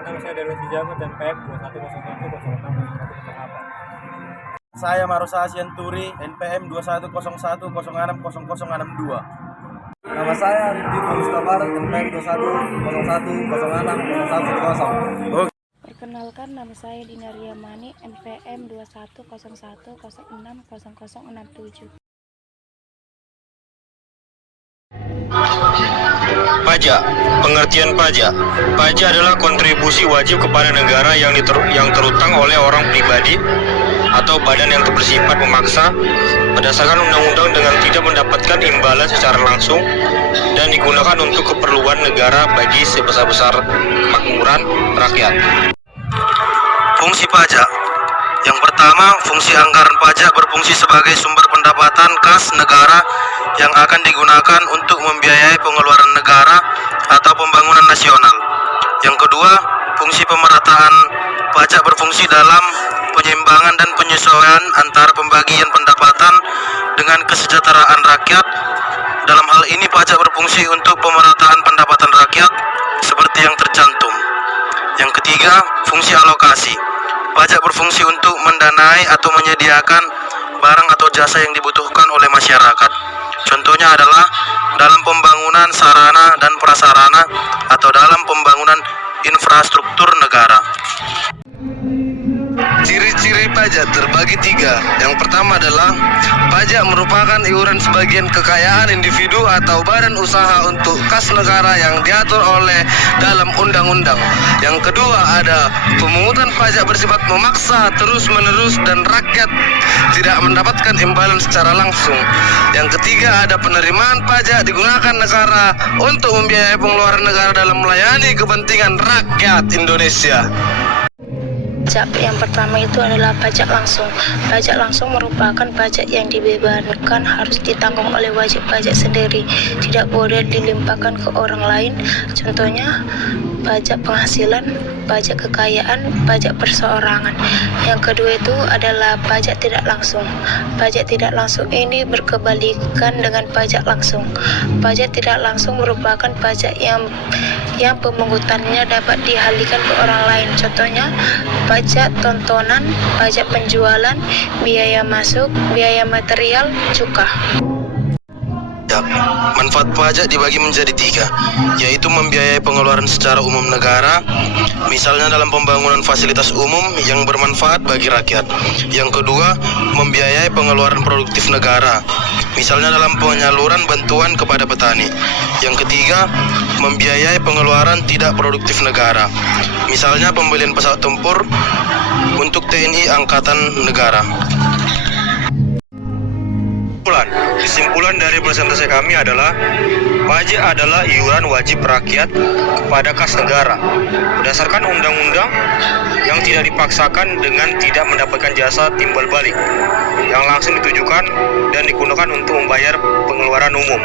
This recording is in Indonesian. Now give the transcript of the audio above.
Nama saya Darwin Dijago dan PM 2101 Saya Marosa Sianturi, NPM 2101060062. Nama saya Rifdi Mustabar, NPM 2101060010. Perkenalkan, nama saya Dinaria Mani, NPM 2101060067. Pajak. Pengertian pajak. Pajak adalah kontribusi wajib kepada negara yang terutang oleh orang pribadi atau badan yang bersifat memaksa berdasarkan undang-undang dengan tidak mendapatkan imbalan secara langsung dan digunakan untuk keperluan negara bagi sebesar-besar kemakmuran rakyat. Fungsi pajak. Yang pertama, fungsi anggaran pajak berfungsi sebagai sumber pendapatan kas negara yang akan digunakan untuk membiayai pengeluaran negara atau pembangunan nasional. Yang kedua, fungsi pemerataan pajak berfungsi dalam penyeimbangan dan penyesuaian antara pembagian pendapatan dengan kesejahteraan rakyat. Dalam hal ini, pajak berfungsi untuk pemerataan pendapatan rakyat seperti yang tercantum. Yang ketiga, fungsi alokasi. Pajak berfungsi untuk mendanai atau menyediakan barang atau jasa yang dibutuhkan oleh masyarakat. Contohnya adalah dalam pembangunan sarana dan prasarana atau dalam pembangunan infrastruktur negara. Ciri-ciri pajak terbagi tiga. Yang pertama adalah pajak merupakan iuran sebagian kekayaan individu atau badan usaha untuk kas negara yang diatur oleh dalam undang-undang. Yang kedua ada pemungutan pajak bersifat memaksa terus-menerus dan rakyat tidak mendapatkan imbalan secara langsung. Yang ketiga ada penerimaan pajak digunakan negara untuk membiayai pengeluaran negara dalam melayani kepentingan rakyat Indonesia. Pajak yang pertama itu adalah pajak langsung. Pajak langsung merupakan pajak yang dibebankan harus ditanggung oleh wajib pajak sendiri, tidak boleh dilimpahkan ke orang lain. Contohnya pajak penghasilan, pajak kekayaan, pajak perseorangan. Yang kedua itu adalah pajak tidak langsung. Pajak tidak langsung ini berkebalikan dengan pajak langsung. Pajak tidak langsung merupakan pajak yang pemungutannya dapat dialihkan ke orang lain. Contohnya pajak tontonan, pajak penjualan, biaya masuk, biaya material, cukai. Manfaat pajak dibagi menjadi tiga, yaitu membiayai pengeluaran secara umum negara, misalnya dalam pembangunan fasilitas umum yang bermanfaat bagi rakyat. Yang kedua, membiayai pengeluaran produktif negara, misalnya dalam penyaluran bantuan kepada petani. Yang ketiga, membiayai pengeluaran tidak produktif negara, misalnya pembelian pesawat tempur untuk TNI Angkatan Negara. Kesimpulan dari presentasi kami adalah pajak adalah iuran wajib rakyat kepada kas negara berdasarkan undang-undang yang tidak dipaksakan dengan tidak mendapatkan jasa timbal balik yang langsung ditujukan dan digunakan untuk membayar pengeluaran umum.